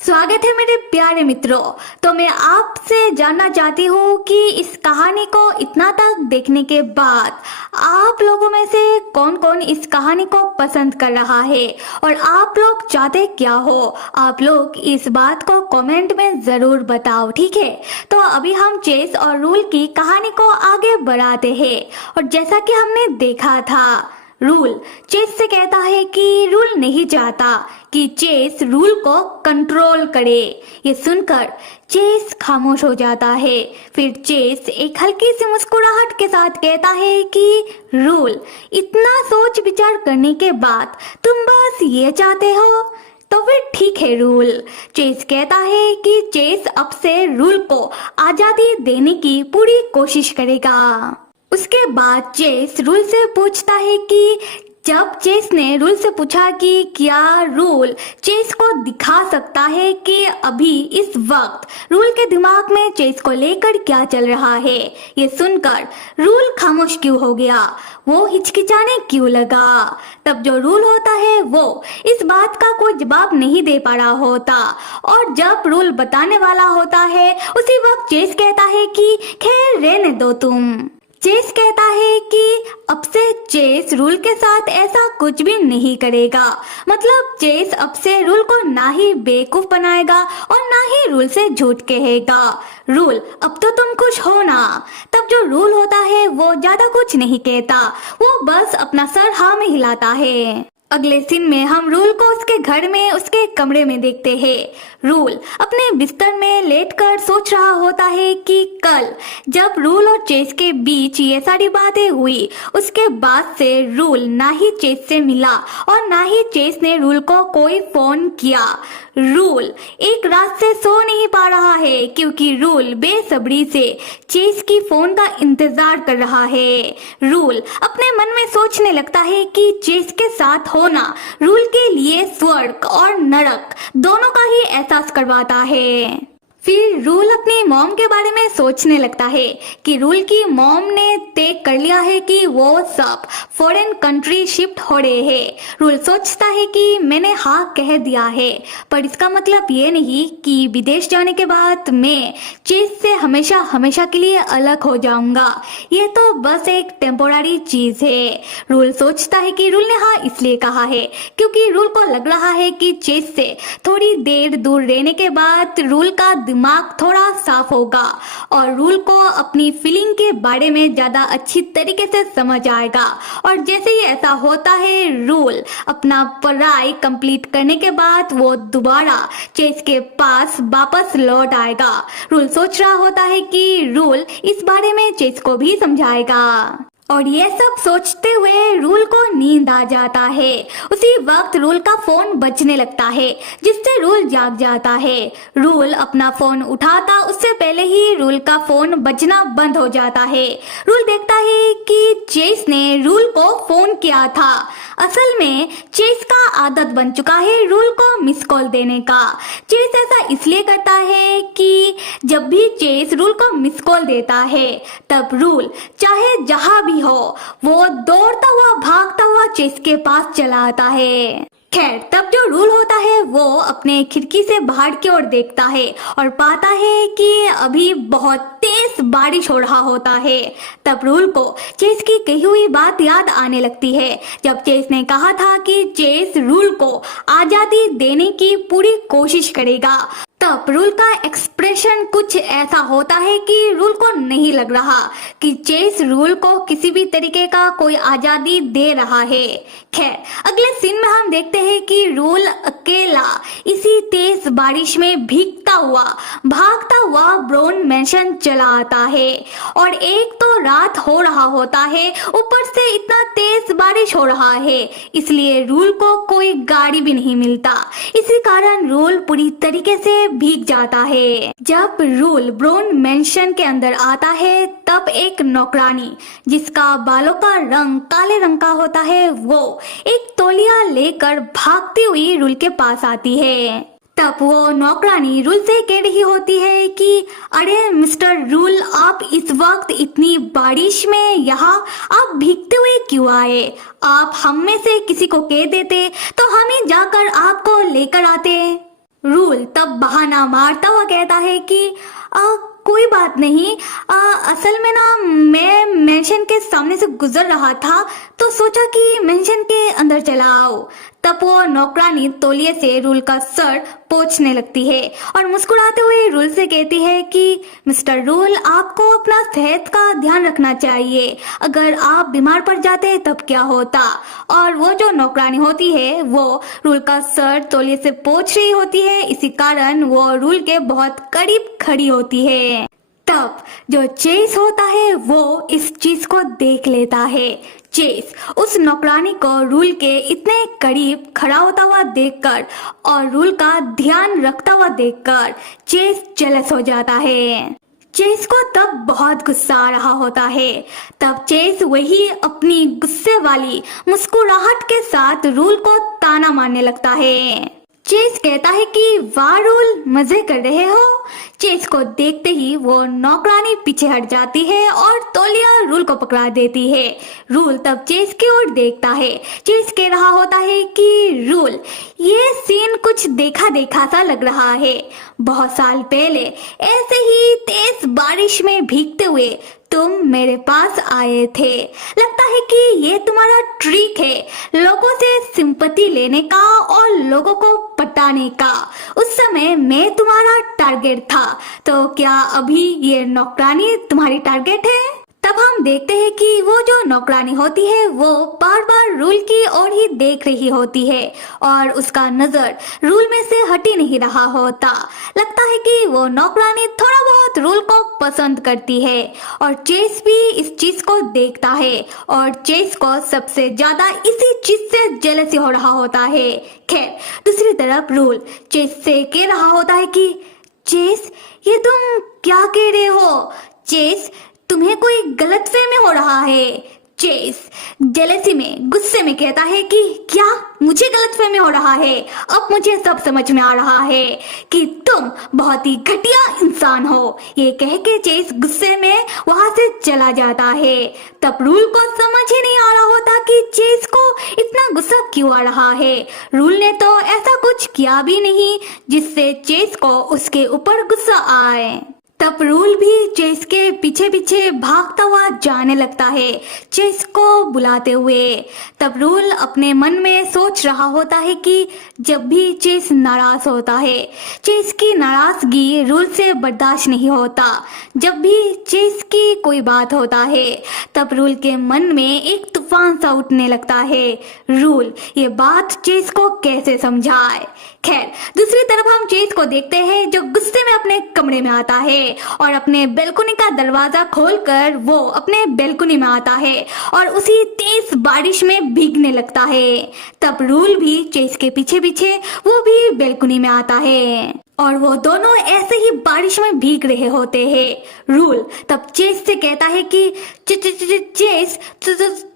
स्वागत है मेरे प्यारे मित्रों। तो मैं आपसे जानना चाहती हूँ कि इस कहानी को इतना तक देखने के बाद आप लोगों में से कौन कौन इस कहानी को पसंद कर रहा है और आप लोग चाहते क्या हो। आप लोग इस बात को कमेंट में जरूर बताओ, ठीक है। तो अभी हम चेस और रूल की कहानी को आगे बढ़ाते हैं। और जैसा कि हमने देखा था, रूल चेस से कहता है कि रूल नहीं चाहता कि चेस रूल को कंट्रोल करे। ये सुनकर चेस खामोश हो जाता है। फिर चेस एक हल्की सी मुस्कुराहट के साथ कहता है कि रूल, इतना सोच विचार करने के बाद तुम बस ये चाहते हो, तो फिर ठीक है रूल। चेस कहता है कि चेस अब से रूल को आजादी देने की पूरी कोशिश करेगा। उसके बाद चेस रूल से पूछता है कि जब चेस ने रूल से पूछा कि क्या रूल चेस को दिखा सकता है कि अभी इस वक्त रूल के दिमाग में चेस को लेकर क्या चल रहा है। ये सुनकर रूल खामोश क्यों हो गया, वो हिचकिचाने क्यों लगा। तब जो रूल होता है वो इस बात का कोई जवाब नहीं दे पा रहा होता। और जब रूल बताने वाला होता है उसी वक्त चेस कहता है कि खैर रहने दो तुम। चेस कहता है कि अब से चेस रूल के साथ ऐसा कुछ भी नहीं करेगा। मतलब चेस अब से रूल को ना ही बेवकूफ बनाएगा और ना ही रूल से झूठ कहेगा। रूल, अब तो तुम खुश हो ना। तब जो रूल होता है वो ज्यादा कुछ नहीं कहता, वो बस अपना सर हाँ में हिलाता है। अगले सीन में हम रूल को उसके घर में उसके कमरे में देखते हैं। रूल अपने बिस्तर में लेटकर सोच रहा होता है कि कल जब रूल और चेस के बीच ये सारी बातें हुई, उसके बाद से रूल ना ही चेस से मिला और ना ही चेस ने रूल को कोई फोन किया। रूल एक रात से सो नहीं पा रहा है क्योंकि रूल बेसब्री से चेस की फोन का इंतजार कर रहा है। रूल अपने मन में सोचने लगता है कि चेस के साथ होना रूल के लिए स्वर्ग और नरक दोनों का ही एहसास करवाता है। फिर रूल अपनी मॉम के बारे में सोचने लगता है कि रूल की मॉम ने तय कर लिया है कि वो सब फॉरेन कंट्री शिफ्ट हो रहे हैं। रूल सोचता है कि मैंने हाँ कह दिया है, पर इसका मतलब ये नहीं कि विदेश जाने के बाद मैं चेस से हमेशा हमेशा के लिए अलग हो जाऊंगा। ये तो बस एक टेम्पोररी चीज है। रूल सोचता है कि रूल ने हाँ इसलिए कहा है क्योंकि रूल को लग रहा है कि चेस से थोड़ी देर दूर रहने के बाद रूल का दिमाग थोड़ा साफ होगा और रूल को अपनी फीलिंग के बारे में ज्यादा अच्छी तरीके से समझ आएगा। और जैसे ही ऐसा होता है, रूल अपना पढ़ाई कंप्लीट करने के बाद वो दोबारा चेस के पास वापस लौट आएगा। रूल सोच रहा होता है कि रूल इस बारे में चेस को भी समझाएगा। और ये सब सोचते हुए रूल को नींद आ जाता है। उसी वक्त रूल का फोन बजने लगता है जिससे रूल जाग जाता है। रूल अपना फोन उठाता उससे पहले ही रूल का फोन बजना बंद हो जाता है। रूल देखता है कि चेस ने रूल को फोन किया था। असल में चेस का आदत बन चुका है रूल को मिस कॉल देने का। चेस ऐसा इसलिए करता है कि जब भी चेस रूल को मिस कॉल देता है तब रूल चाहे जहां भी हो वो दौड़ता हुआ भागता हुआ चेस के पास चला आता है। खैर, तब जो रूल होता है वो अपने खिड़की से बाहर की ओर देखता है और पाता है कि अभी बहुत तेज बारिश हो रहा होता है। तब रूल को चेस की कही हुई बात याद आने लगती है, जब चेस ने कहा था कि चेस रूल को आजादी देने की पूरी कोशिश करेगा। तब रूल का एक्सप्रेशन कुछ ऐसा होता है कि रूल को नहीं लग रहा कि चेस रूल को किसी भी तरीके का कोई आजादी दे रहा है। खैर, अगले सीन में हम देखते हैं कि रूल अकेला इसी तेज बारिश में भीगता हुआ भागता हुआ ब्राउन मैंशन चला आता है। और एक तो रात हो रहा होता है, ऊपर से इतना तेज बारिश हो रहा है, इसलिए रूल को कोई गाड़ी भी नहीं मिलता। इसी कारण रूल पूरी तरीके से भीग जाता है। जब रूल ब्राउन मैंशन के अंदर आता है तब एक नौकरानी जिसका बालों का रंग काले रंग का होता है वो एक तौलिया लेकर भागती हुई रूल के पास आती है। तब वो नौकरानी रूल से कह रही होती है कि अरे मिस्टर रूल, आप इस वक्त इतनी बारिश में यहाँ आप भीगते हुए क्यों आए? आप हम में से किसी को कह देते तो हम ही जाकर आपको लेकर आते। रूल तब बहाना मारता हुआ कहता है कि कोई बात नहीं, असल में ना मैं मेंशन के सामने से गुजर रहा था तो सोचा कि मेंशन के अंदर चला आओ। तब वो नौकरानी तौलिए से रूल का सर पोंछने लगती है और मुस्कुराते हुए रूल से कहती है कि मिस्टर रूल, आपको अपना सेहत का ध्यान रखना चाहिए, अगर आप बीमार पड़ जाते तब क्या होता। और वो जो नौकरानी होती है वो रूल का सर तौलिए से पोंछ रही होती है, इसी कारण वो रूल के बहुत करीब खड़ी होती है। तब जो चेस होता है वो इस चीज को देख लेता है। चेस उस नौकरानी को रूल के इतने करीब खड़ा होता हुआ देखकर और रूल का ध्यान रखता हुआ देखकर चेस जेलस हो जाता है। चेस को तब बहुत गुस्सा आ रहा होता है। तब चेस वही अपनी गुस्से वाली मुस्कुराहट के साथ रूल को ताना मारने लगता है। चेस कहता है कि वाह रूल, मजे कर रहे हो। चेस को देखते ही वो नौकरानी पीछे हट जाती है और तौलिया रूल को पकड़ा देती है। रूल तब चेस की ओर देखता है। चेस कह रहा होता है कि रूल, ये सीन कुछ देखा देखा सा लग रहा है। बहुत साल पहले ऐसे ही तेज बारिश में भीगते हुए तुम मेरे पास आए थे। लगता है कि ये तुम्हारा ट्रिक है लोगों से सिंपैथी लेने का और लोगों को पटाने का। उस समय मैं तुम्हारा टारगेट था, तो क्या अभी ये नौकरानी तुम्हारी टारगेट है? तब हम देखते हैं कि वो जो नौकरानी होती है वो बार बार रूल की ओर ही देख रही होती है और उसका नजर रूल में से हट ही नहीं रहा होता। लगता है कि वो नौकरानी थोड़ा बहुत रूल को पसंद करती है और चेस भी इस चीज को देखता है और चेस को सबसे ज्यादा इसी चीज से जेलसी हो रहा होता है। खैर, दूसरी तरफ रूल चेस से कह रहा होता है कि चेस, ये तुम क्या कह रहे हो? चेस, तुम्हें कोई गलतफहमी हो रहा है। चेस जेलसी में गुस्से में कहता है कि क्या मुझे गलतफहमी हो रहा है? अब मुझे सब समझ में आ रहा है कि तुम बहुत ही घटिया इंसान हो। ये कह के चेस गुस्से में वहां से चला जाता है। तब रूल को समझ ही नहीं आ रहा होता कि चेस को इतना गुस्सा क्यों आ रहा है। रूल ने तो ऐसा कुछ किया भी नहीं जिससे चेस को उसके ऊपर गुस्सा आए। तब रूल भी चेस के पीछे पीछे भागता हुआ जाने लगता है, चेस को बुलाते हुए। तब रूल अपने मन में सोच रहा होता है कि जब भी चेस नाराज होता है, चेस की नाराजगी रूल से बर्दाश्त नहीं होता। जब भी चेस की कोई बात होता है तब रूल के मन में एक तूफान सा उठने लगता है। रूल ये बात चेस को कैसे समझाए? खैर, दूसरी तरफ हम चेस को देखते हैं जो गुस्से में अपने कमरे में आता है और अपने बेलकुनी का दरवाजा खोलकर वो अपने बेलकुनी में आता है और उसी तेज बारिश में भीगने लगता है। तब रूल भी चेस के पीछे पीछे वो भी बेलकुनी में आता है और वो दोनों ऐसे ही बारिश में भीग रहे होते हैं। रूल तब चेस से कहता है कि चेस,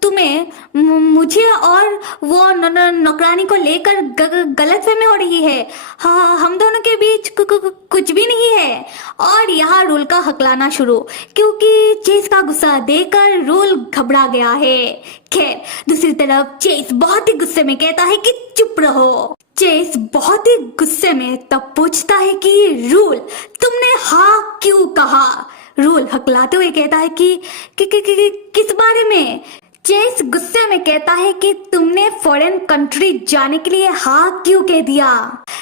तुम्हें मुझे और वो नौकरानी को लेकर गलतफहमी हो रही है। हाँ, हम दोनों के बीच कुछ भी नहीं है। और यहाँ रूल का हकलाना शुरू, क्योंकि चेस का गुस्सा देखकर रूल घबरा गया है। खैर, दूसरी तरफ चेस बहुत ही गुस्से में कहता है कि चुप रहो। चेस बहुत ही गुस्से में तब पूछता है कि रूल, तुमने हाँ क्यों कहा? रूल हकलाते हुए कहता है कि किस बारे में? चेस गुस्से में कहता है कि तुमने फॉरेन कंट्री जाने के लिए हाँ क्यों कह दिया?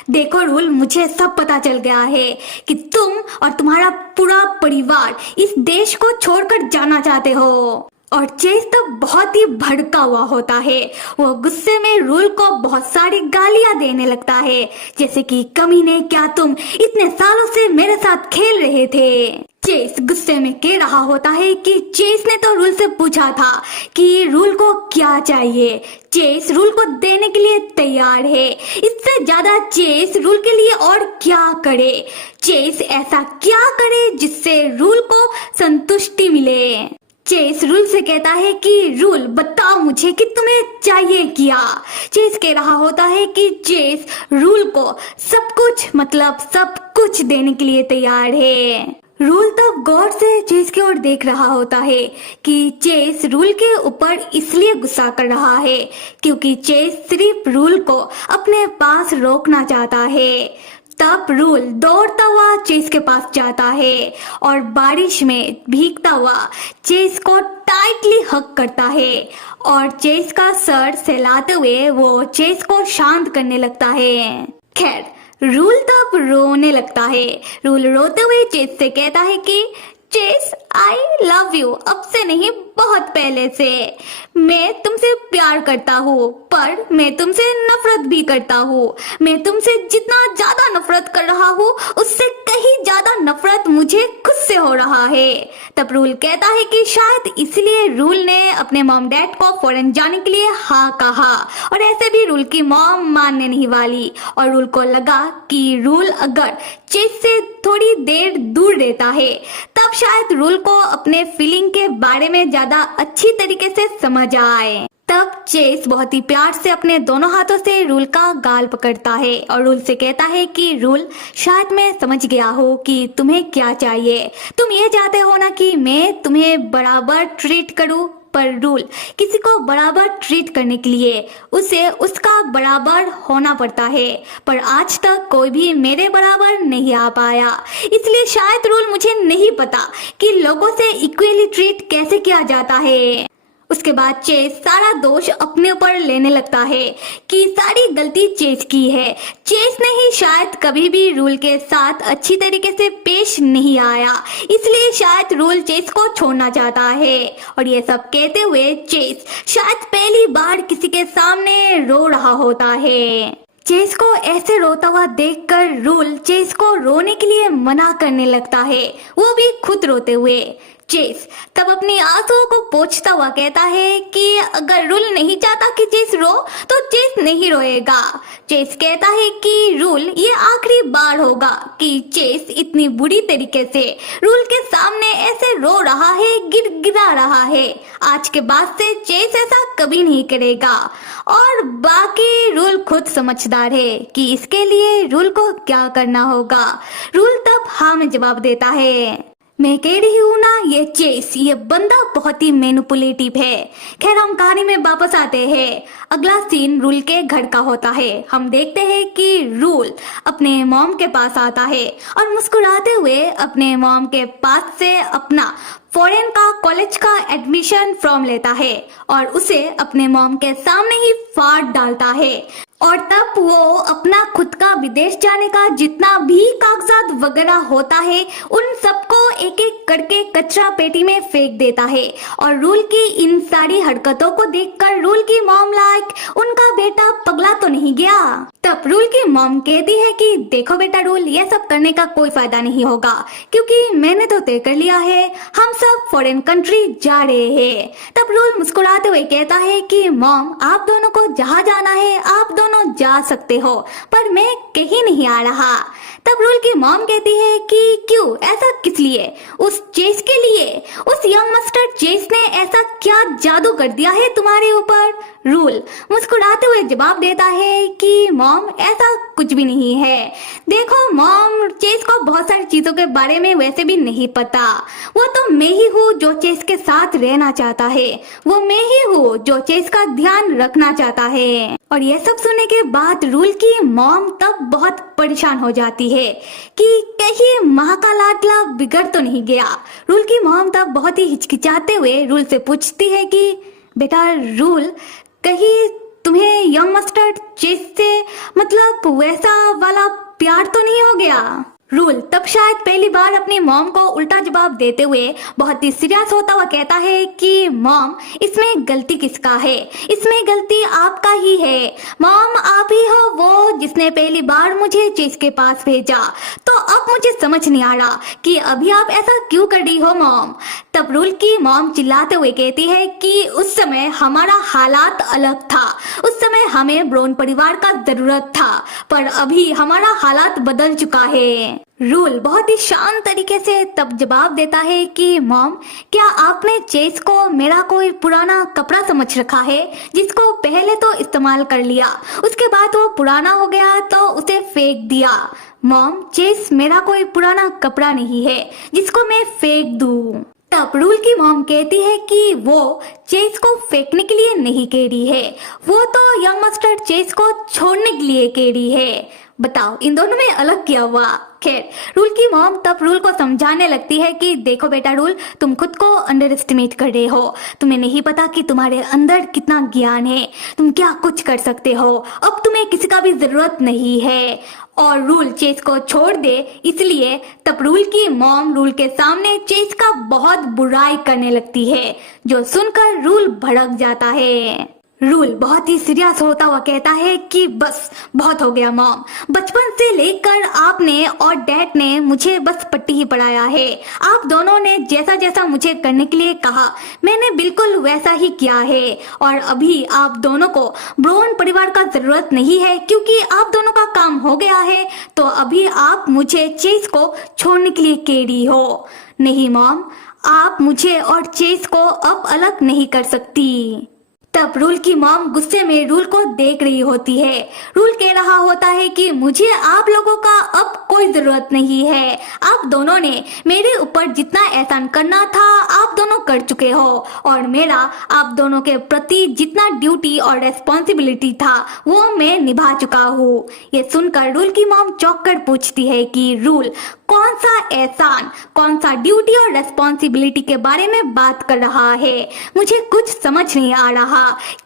देखो रूल, मुझे सब पता चल गया है कि तुम और तुम्हारा पूरा परिवार इस देश को छोड़कर जाना चाहते हो। और चेस तो बहुत ही भड़का हुआ होता है। वो गुस्से में रूल को बहुत सारी गालियां देने लगता है, जैसे कि कमीने, क्या तुम इतने सालों से मेरे साथ खेल रहे थे? चेस गुस्से में कह रहा होता है कि चेस ने तो रूल से पूछा था कि रूल को क्या चाहिए। चेस रूल को देने के लिए तैयार है। इससे ज्यादा चेस रूल के लिए और क्या करे? चेस ऐसा क्या करे जिससे रूल को संतुष्टि मिले? चेस रूल से कहता है कि रूल, बताओ मुझे कि तुम्हें चाहिए क्या? चेस कह रहा होता है कि चेस रूल को सब कुछ, मतलब सब कुछ देने के लिए तैयार है। रूल तो गौर से चेस की ओर देख रहा होता है कि चेस रूल के ऊपर इसलिए गुस्सा कर रहा है क्योंकि चेस सिर्फ रूल को अपने पास रोकना चाहता है। तब रूल दौड़ता हुआ चेस के पास जाता है और बारिश में भीगता हुआ चेस को टाइटली हग करता है और चेस का सर सहलाते हुए वो चेस को शांत करने लगता है। खैर रूल तब रोने लगता है। रूल रोते हुए चेस से कहता है कि चेस आई लव यू, अब से नहीं बहुत पहले से मैं तुमसे प्यार करता हूँ, पर मैं तुमसे नफरत भी करता हूँ। मैं तुमसे जितना ज्यादा नफरत कर रहा हूँ उससे कहीं ज्यादा नफरत मुझे खुद से हो रहा है। तब रूल कहता है कि शायद इसलिए रूल ने अपने मॉम डैड को फॉरेन जाने के लिए हाँ कहा और ऐसे भी रूल की मॉम मानने नहीं वाली। और रूल को लगा कि रूल अगर चेस से थोड़ी देर दूर रहता है तब शायद रूल को अपने फीलिंग के बारे में ज्यादा अच्छी तरीके से समझ आए। तब चेस बहुत ही प्यार से अपने दोनों हाथों से रूल का गाल पकड़ता है और रूल से कहता है कि रूल शायद मैं समझ गया हूँ कि तुम्हें क्या चाहिए। तुम ये चाहते हो ना कि मैं तुम्हें बराबर ट्रीट करूँ, पर रूल किसी को बराबर ट्रीट करने के लिए उसे उसका बराबर होना पड़ता है, पर आज तक कोई भी मेरे बराबर नहीं आ पाया। इसलिए शायद रूल मुझे नहीं पता कि लोगों से इक्वली ट्रीट कैसे किया जाता है। उसके बाद चेस सारा दोष अपने ऊपर लेने लगता है कि सारी गलती चेस की है। चेस ने ही शायद कभी भी रूल के साथ अच्छी तरीके से पेश नहीं आया, इसलिए शायद रूल चेस को छोड़ना चाहता है। और ये सब कहते हुए चेस शायद पहली बार किसी के सामने रो रहा होता है। चेस को ऐसे रोता हुआ देखकर रूल चेस को रोने के लिए मना करने लगता है, वो भी खुद रोते हुए। चेस तब अपनी आंसुओं को पोंछता हुआ कहता है कि अगर रूल नहीं चाहता कि चेस रो तो चेस नहीं रोएगा। चेस कहता है कि रूल ये आखिरी बार होगा कि चेस इतनी बुरी तरीके से रूल के सामने ऐसे रो रहा है, गिड़गिड़ा रहा है। आज के बाद से चेस ऐसा कभी नहीं करेगा। और बाकी रूल खुद समझदार है कि इसके लिए रूल को क्या करना होगा। रूल तब हाँ में जवाब देता है। मैं कह रही हूँ ना, ये चेस ये बंदा बहुत ही मैनिपुलेटिव है। खैर हम कहानी में वापस आते हैं। अगला सीन रूल के घर का होता है। हम देखते हैं कि रूल अपने मॉम के पास आता है और मुस्कुराते हुए अपने मॉम के पास से अपना फॉरेन का कॉलेज का एडमिशन फॉर्म लेता है और उसे अपने मॉम के सामने ही फाड़ डालता है। और तब वो अपना खुद का विदेश जाने का जितना भी कागजात वगैरह होता है उन सबको एक एक करके कचरा पेटी में फेंक देता है। और रूल की इन सारी हरकतों को देखकर रूल की मॉम लाइक उनका बेटा पगला तो नहीं गया। तब रूल की मॉम कहती है कि देखो बेटा रूल, ये सब करने का कोई फायदा नहीं होगा क्योंकि मैंने तो तय कर लिया है, हम सब फॉरेन कंट्री जा रहे हैं। तब रूल मुस्कुराते हुए कहता है कि मॉम आप दोनों को जहाँ जाना है आप दोनों जा सकते हो, पर मैं कहीं नहीं आ रहा। तब रूल की मॉम कहती है कि क्यों, ऐसा किस लिए? उस चेस के लिए? उस यंग मास्टर चेस ने ऐसा क्या जादू कर दिया है तुम्हारे ऊपर? रूल मुस्कुराते हुए जवाब देता है कि मॉम ऐसा कुछ भी नहीं है। देखो मॉम, चेस को बहुत सारी चीजों के बारे में वैसे भी नहीं पता। वो तो मैं ही हूँ जो चेस के साथ रहना चाहता है, वो मैं ही हूँ जो चेस का ध्यान रखना चाहता है। और ये सब सुनने के बाद रूल की मॉम तब बहुत परेशान हो जाती है कि कहीं माँ का लाडला बिगड़ तो नहीं गया। रूल की मॉम तब बहुत ही हिचकिचाते हुए रूल से पूछती है कि बेटा रूल, कहीं तुम्हें यंग मास्टर चेस से मतलब वैसा वाला प्यार तो नहीं हो गया? रूल तब शायद पहली बार अपनी मॉम को उल्टा जवाब देते हुए बहुत ही सीरियस होता हुआ कहता है कि मॉम इसमें गलती किसका है? इसमें गलती आपका ही है। मॉम आप ही हो वो जिसने पहली बार मुझे चेस के पास भेजा। तो अब मुझे समझ नहीं आ रहा कि अभी आप ऐसा क्यों कर रही हो मॉम। तब रूल की मॉम चिल्लाते हुए कहती है कि उस समय हमारा हालात अलग था, उस समय हमें ब्राउन परिवार का जरूरत था, पर अभी हमारा हालात बदल चुका है। रूल बहुत ही शांत तरीके से तब जवाब देता है कि मॉम क्या आपने चेस को मेरा कोई पुराना कपड़ा समझ रखा है जिसको पहले तो इस्तेमाल कर लिया, उसके बाद वो पुराना हो गया तो उसे फेंक दिया। मॉम चेस मेरा कोई पुराना कपड़ा नहीं है जिसको मैं फेंक दूं। तब रूल की मॉम कहती है कि वो चेस को फेंकने के लिए नहीं कह रही है, वो तो यंग मास्टर चेस को छोड़ने के लिए कह रही है। बताओ इन दोनों में अलग क्या हुआ। खैर, रूल की मॉम तब रूल को समझाने लगती है कि देखो बेटा रूल, तुम खुद को अंडर एस्टिमेट कर रहे हो। तुम्हें नहीं पता कि तुम्हारे अंदर कितना ज्ञान है, तुम क्या कुछ कर सकते हो। अब तुम्हें किसी का भी जरूरत नहीं है। और रूल चेस को छोड़ दे, इसलिए तब रूल की मॉम रूल के सामने चेस का बहुत बुराई करने लगती है, जो सुनकर रूल भड़क जाता है। रूल बहुत ही सीरियस होता हुआ कहता है कि बस बहुत हो गया मॉम, बचपन से लेकर आपने और डैड ने मुझे बस पट्टी ही पढ़ाया है। आप दोनों ने जैसा जैसा मुझे करने के लिए कहा मैंने बिल्कुल वैसा ही किया है। और अभी आप दोनों को ब्राउन परिवार का जरूरत नहीं है, क्योंकि आप दोनों का काम हो गया है। तो अभी आप मुझे चेस को छोड़ने के लिए कह रही हो। नहीं मॉम, आप मुझे और चेस को अब अलग नहीं कर सकती। तब रूल की मॉम गुस्से में रूल को देख रही होती है। रूल कह रहा होता है कि मुझे आप लोगों का अब कोई जरूरत नहीं है। आप दोनों ने मेरे ऊपर जितना एहसान करना था आप दोनों कर चुके हो, और मेरा आप दोनों के प्रति जितना ड्यूटी और रेस्पॉन्सिबिलिटी था वो मैं निभा चुका हूँ। ये सुनकर रूल की मॉम चौंक कर पूछती है कि रूल कौन सा एहसान, कौन सा ड्यूटी और रेस्पॉन्सिबिलिटी के बारे में बात कर रहा है। मुझे कुछ समझ नहीं आ रहा।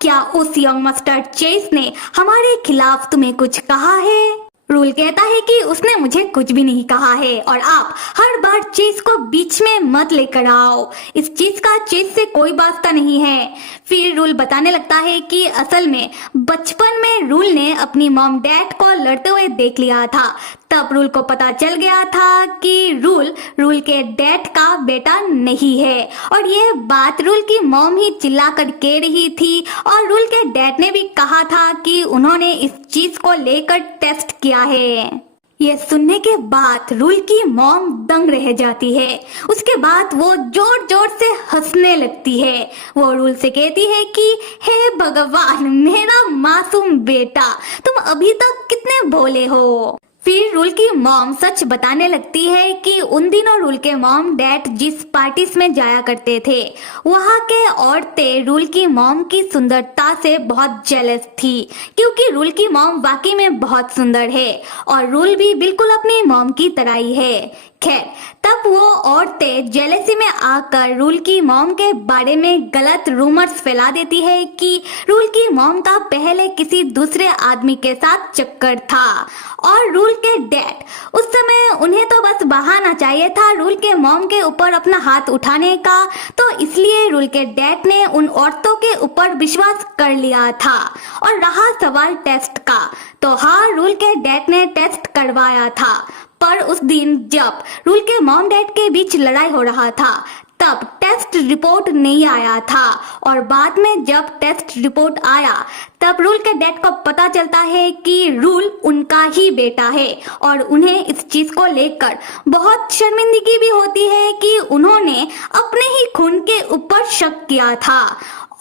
क्या उस यंग मास्टर चेस ने हमारे खिलाफ तुम्हें कुछ कहा है। रूल कहता है कि उसने मुझे कुछ भी नहीं कहा है, और आप हर बार चेस को बीच में मत लेकर आओ। इस चीज का चेस से कोई वास्ता नहीं है। फिर रूल बताने लगता है कि असल में बचपन में रूल ने अपनी मॉम डैड को लड़ते हुए देख लिया था। तब रूल को पता चल गया था कि रूल के डैड का बेटा नहीं है, और यह बात रूल की मॉम ही चिल्ला कर कह रही थी। और रूल के डैड ने भी कहा था कि उन्होंने इस चीज को लेकर टेस्ट किया है। ये सुनने के बाद रूल की मॉम दंग रह जाती है। उसके बाद वो जोर जोर से हंसने लगती है। वो रूल से कहती है कि हे भगवान, मेरा मासूम बेटा, तुम अभी तक कितने भोले हो। फिर रूल की मॉम सच बताने लगती है कि उन दिनों रूल के मॉम डैड जिस पार्टीज में जाया करते थे, वहाँ के औरतें रूल की मॉम की सुंदरता से बहुत जेलस थी, क्योंकि रूल की मॉम वाकई में बहुत सुंदर है और रूल भी बिल्कुल अपनी मॉम की तरह ही है। खैर, तब वो औरतें जेलेसी में आकर रूल की मॉम के बारे में गलत रूमर्स फैला देती है कि रूल की मॉम का पहले किसी दूसरे आदमी के साथ चक्कर था, और रूल के डैड उस समय उन्हें तो बस बहाना चाहिए था रूल के मॉम के ऊपर अपना हाथ उठाने का, तो इसलिए रूल के डैड ने उन औरतों के ऊपर विश्वास कर लिया था। और रहा सवाल टेस्ट का, तो हाँ, रूल के डैड ने टेस्ट करवाया था, पर उस दिन जब रूल के मॉम डैड के बीच लड़ाई हो रहा था तब टेस्ट रिपोर्ट नहीं आया था, और बाद में जब टेस्ट रिपोर्ट आया तब रूल के डैड को पता चलता है कि रूल उनका ही बेटा है, और उन्हें इस चीज को लेकर बहुत शर्मिंदगी भी होती है कि उन्होंने अपने ही खून के ऊपर शक किया था।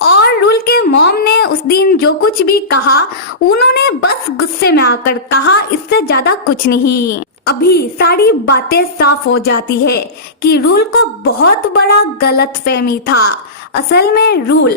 और रूल के मॉम ने उस दिन जो कुछ भी कहा उन्होंने बस गुस्से में आकर कहा, इससे ज्यादा कुछ नहीं। अभी सारी बातें साफ हो जाती है कि रूल को बहुत बड़ा गलतफहमी था। असल में रूल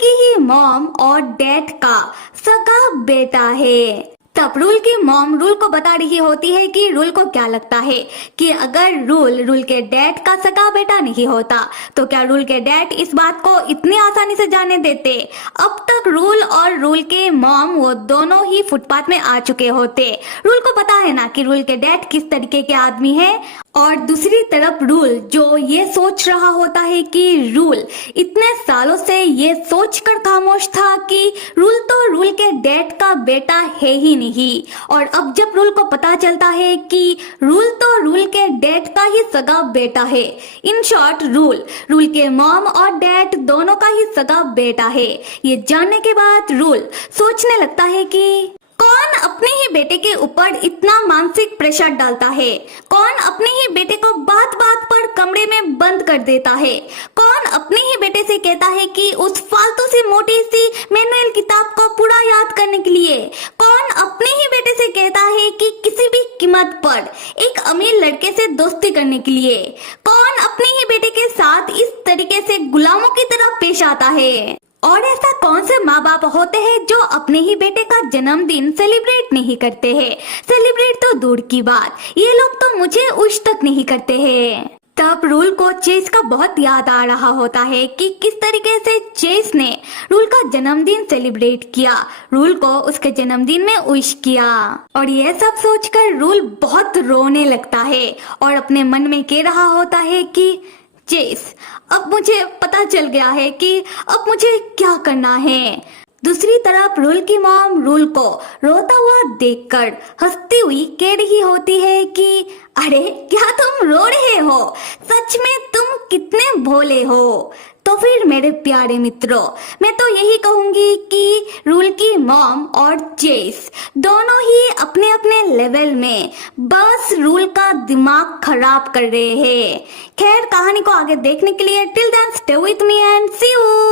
की ही मॉम और डैड का सगा बेटा है। तब रूल की मॉम रूल को बता रही होती है कि रूल को क्या लगता है कि अगर रूल के डैड का सगा बेटा नहीं होता तो क्या रूल के डैड इस बात को इतनी आसानी से जाने देते। अब तक रूल और रूल के मॉम वो दोनों ही फुटपाथ में आ चुके होते। रूल को पता है ना कि रूल के डैड किस तरीके के आदमी है, और दूसरी तरफ रूल जो ये सोच रहा होता है कि रूल इतने सालों से ये सोचकर खामोश था कि रूल तो रूल के डैड का बेटा है ही नहीं, और अब जब रूल को पता चलता है कि रूल तो रूल के डैड का ही सगा बेटा है, इन शॉर्ट रूल के मॉम और डैड दोनों का ही सगा बेटा है, ये जानने के बाद रूल सोचने लगता है कि कौन अपने ही बेटे के ऊपर इतना मानसिक प्रेशर डालता है, कौन अपने ही बेटे को बात बात पर कमरे में बंद कर देता है, कौन अपने ही बेटे से कहता है कि उस फालतू सी मोटी सी मैनुअल किताब को पूरा याद करने के लिए, कौन अपने ही बेटे से कहता है कि किसी भी कीमत पर एक अमीर लड़के से दोस्ती करने के लिए, कौन अपने ही बेटे के साथ इस तरीके से गुलामों की तरह पेश आता है। और ऐसा कौन से माँ बाप होते हैं जो अपने ही बेटे का जन्मदिन सेलिब्रेट नहीं करते हैं। सेलिब्रेट तो दूर की बात, ये लोग तो मुझे उश तक नहीं करते हैं। तब रूल को चेस का बहुत याद आ रहा होता है कि किस तरीके से चेस ने रूल का जन्मदिन सेलिब्रेट किया, रूल को उसके जन्मदिन में विश किया। और ये सब सोचकर रूल बहुत रोने लगता है और अपने मन में कह रहा होता है कि चेस, अब मुझे पता चल गया है कि अब मुझे क्या करना है। दूसरी तरफ रूल की मॉम रूल को रोता हुआ देखकर हंसती हुई कह रही होती है कि अरे क्या तुम रो रहे हो, सच में तुम कितने भोले हो। तो फिर मेरे प्यारे मित्रों, मैं तो यही कहूंगी कि रूल की मॉम और चेस दोनों ही अपने अपने लेवल में बस रूल का दिमाग खराब कर रहे हैं। खैर, कहानी को आगे देखने के लिए till then stay with me and see you.